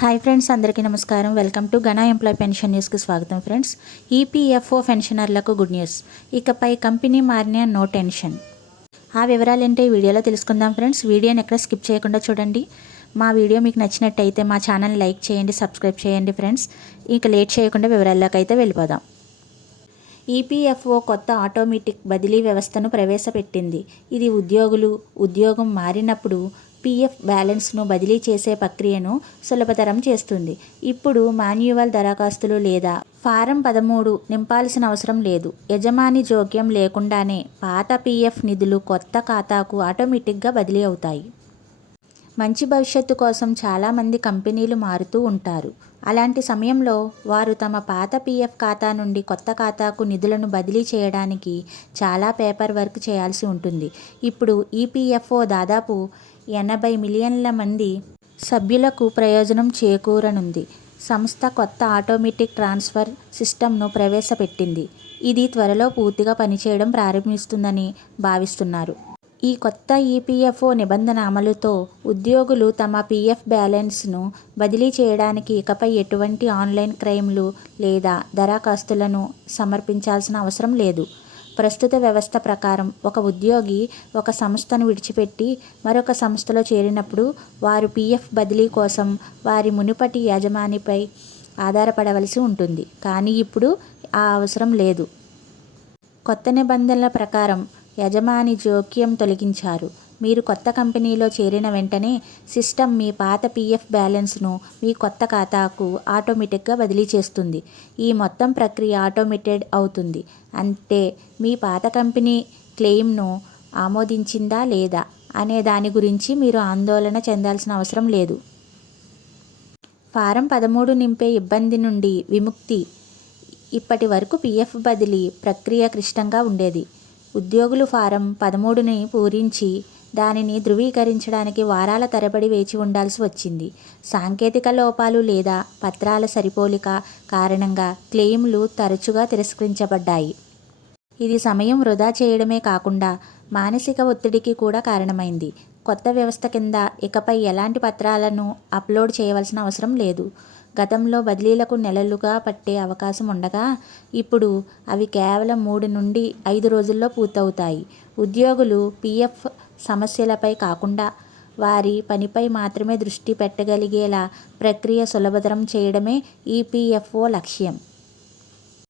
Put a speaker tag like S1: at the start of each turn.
S1: Hi friends అందరికీ నమస్కారం. Welcome to Ghana employ pension న్యూస్కి స్వాగతం ఫ్రెండ్స్. ఈపీఎఫ్ఓ పెన్షనర్లకు గుడ్ న్యూస్. ఇకపై కంపెనీ మారిన నో టెన్షన్. ఆ వివరాలు ఏంటో ఈ వీడియోలో తెలుసుకుందాం ఫ్రెండ్స్. వీడియోని ఎక్కడ స్కిప్ చేయకుండా చూడండి. మా వీడియో మీకు నచ్చినట్టయితే మా ఛానల్ లైక్ చేయండి సబ్స్క్రైబ్ చేయండి ఫ్రెండ్స్. ఇక లేట్ చేయకుండా వివరాల్లోకి అయితే వెళ్ళిపోదాం. ఈపీఎఫ్ఓ కొత్త ఆటోమేటిక్ బదిలీ వ్యవస్థను ప్రవేశపెట్టింది. ఇది ఉద్యోగులు ఉద్యోగం మారినప్పుడు పీఎఫ్ బ్యాలెన్స్ను బదిలీ చేసే ప్రక్రియను సులభతరం చేస్తుంది. ఇప్పుడు మాన్యువల్ దరఖాస్తులు లేదా ఫారం పదమూడు నింపాల్సిన అవసరం లేదు. యజమాని జోక్యం లేకుండానే పాత పీఎఫ్ నిధులు కొత్త ఖాతాకు ఆటోమేటిక్గా బదిలీ అవుతాయి. మంచి భవిష్యత్తు కోసం చాలామంది కంపెనీలు మారుతూ ఉంటారు. అలాంటి సమయంలో వారు తమ పాత పీఎఫ్ ఖాతా నుండి కొత్త ఖాతాకు నిధులను బదిలీ చేయడానికి చాలా పేపర్ వర్క్ చేయాల్సి ఉంటుంది. ఇప్పుడు ఈపీఎఫ్ఓ దాదాపు ఎనభై మిలియన్ల మంది సభ్యులకు ప్రయోజనం చేకూరనుంది. సంస్థ కొత్త ఆటోమేటిక్ ట్రాన్స్ఫర్ సిస్టమ్ను ప్రవేశపెట్టింది. ఇది త్వరలో పూర్తిగా పనిచేయడం ప్రారంభిస్తుందని భావిస్తున్నారు. ఈ కొత్త ఈపీఎఫ్ఓ నిబంధన అమలుతో ఉద్యోగులు తమ పీఎఫ్ బ్యాలెన్స్ను బదిలీ చేయడానికి ఇకపై ఎటువంటి ఆన్లైన్ క్రైమ్లు లేదా దరఖాస్తులను సమర్పించాల్సిన అవసరం లేదు. ప్రస్తుత వ్యవస్థ ప్రకారం ఒక ఉద్యోగి ఒక సంస్థను విడిచిపెట్టి మరొక సంస్థలో చేరినప్పుడు వారు పీఎఫ్ బదిలీ కోసం వారి మునుపటి యజమానిపై ఆధారపడవలసి ఉంటుంది. కానీ ఇప్పుడు ఆ అవసరం లేదు. కొత్త నిబంధనల ప్రకారం యజమాని జోక్యం తొలగించారు. మీరు కొత్త కంపెనీలో చేరిన వెంటనే సిస్టమ్ మీ పాత పీఎఫ్ బ్యాలెన్స్ను మీ కొత్త ఖాతాకు ఆటోమేటిక్గా బదిలీ చేస్తుంది. ఈ మొత్తం ప్రక్రియ ఆటోమేటెడ్ అవుతుంది. అంటే మీ పాత కంపెనీ క్లెయిమ్ను ఆమోదించిందా లేదా అనే దాని గురించి మీరు ఆందోళన చెందాల్సిన అవసరం లేదు. ఫారం పదమూడు నింపే ఇబ్బంది నుండి విముక్తి. ఇప్పటి వరకు పీఎఫ్ బదిలీ ప్రక్రియ క్లిష్టంగా ఉండేది. ఉద్యోగులు ఫారం పదమూడుని పూరించి దానిని ధృవీకరించడానికి వారాల తరబడి వేచి ఉండాల్సి వచ్చింది. సాంకేతిక లోపాలు లేదా పత్రాల సరిపోలిక కారణంగా క్లెయిమ్లు తరచుగా తిరస్కరించబడ్డాయి. ఇది సమయం వృధా చేయడమే కాకుండా మానసిక ఒత్తిడికి కూడా కారణమైంది. కొత్త వ్యవస్థ కింద ఇకపై ఎలాంటి పత్రాలను అప్లోడ్ చేయవలసిన అవసరం లేదు. గతంలో బదిలీలకు నెలలుగా పట్టే అవకాశం ఉండగా ఇప్పుడు అవి కేవలం మూడు నుండి ఐదు రోజుల్లో పూర్తవుతాయి. ఉద్యోగులు పీఎఫ్ సమస్యలపై కాకుండా వారి పనిపై మాత్రమే దృష్టి పెట్టగలిగేలా ప్రక్రియ సులభతరం చేయడమే ఈపీఎఫ్ఓ లక్ష్యం.